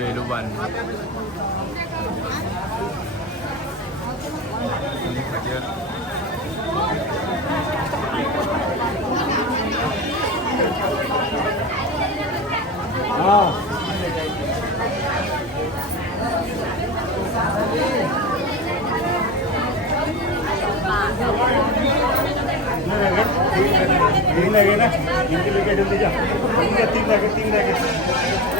Reluban. Wow. तीन लगे ना इनके लिए तीन लगे तीन लगे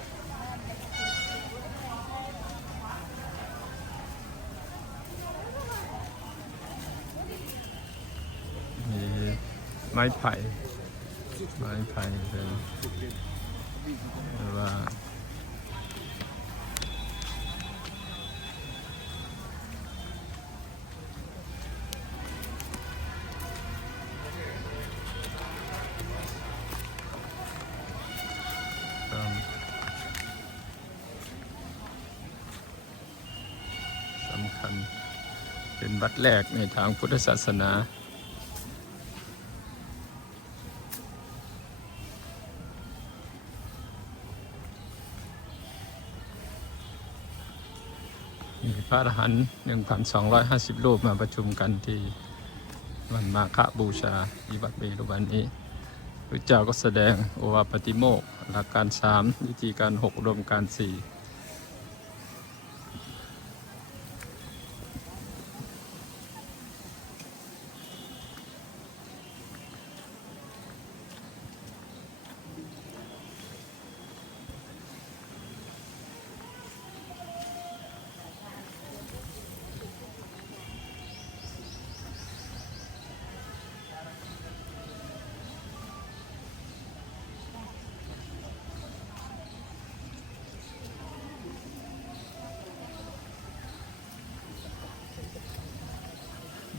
ไม้ไผ่ ไม้ไผ่เป็นหรือว่าสำคัญ เป็นวัดแรกในทางพุทธศาสนา มีพระอรหันต์1,250 รูปมาประชุมกันที่วันมาฆบูชาที่วัดเบรุวันนี้พระเจ้าก็แสดงโอวาปฏิโมกหลักการ 3 วิธีการ 6 รวมการ 4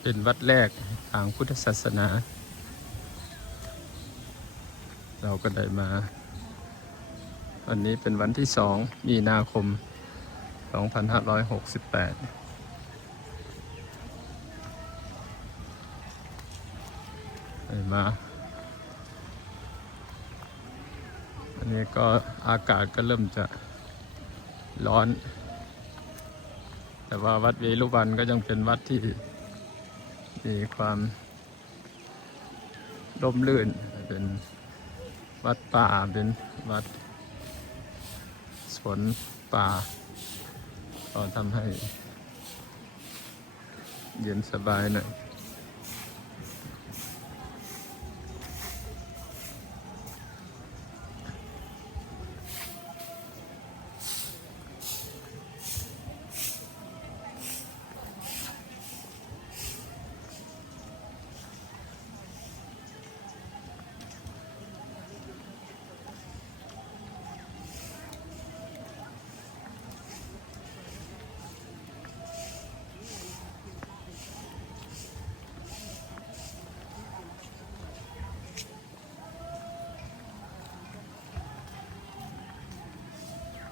เป็นวัดแรกทางพุทธศาสนา เราก็ได้มา วันนี้เป็นวันที่สองมีนาคม 2568ได้มาอันนี้ก็อากาศก็เริ่มจะร้อน แต่ว่าวัดเวรุวันก็ยังเป็นวัดที่ มีความร่มรื่นเป็นวัดป่าเป็นวัดสวนป่า ก็ทำให้เย็นสบายหน่อย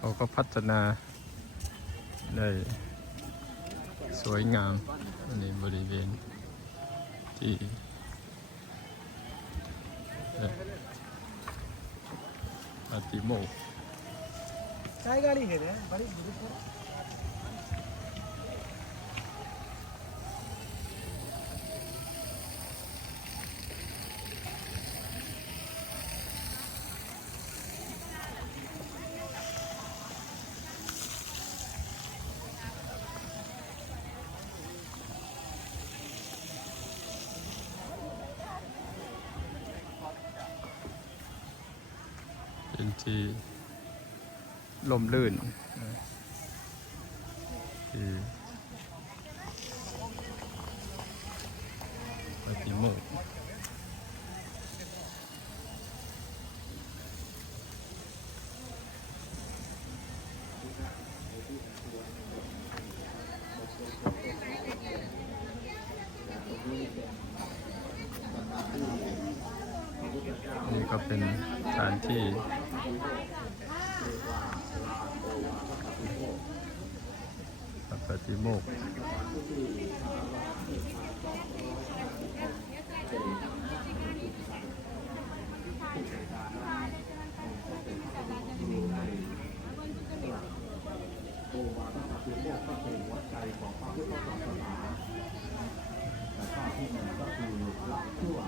เขาก็พัฒนาได้สวยงามในบริเวณที่อาติโมใช้กาลีเห็นไหมบริเวณ็นที่ลมลื่นไอปฏิโมกนี่ก็เป็นสถานที่ ปัปฏิโมกโอวาทปฏิโมก็เป็นวัดใจของพระพุทธศาสนาแต่ข้าที่หนึ่งก็คือละชั่ว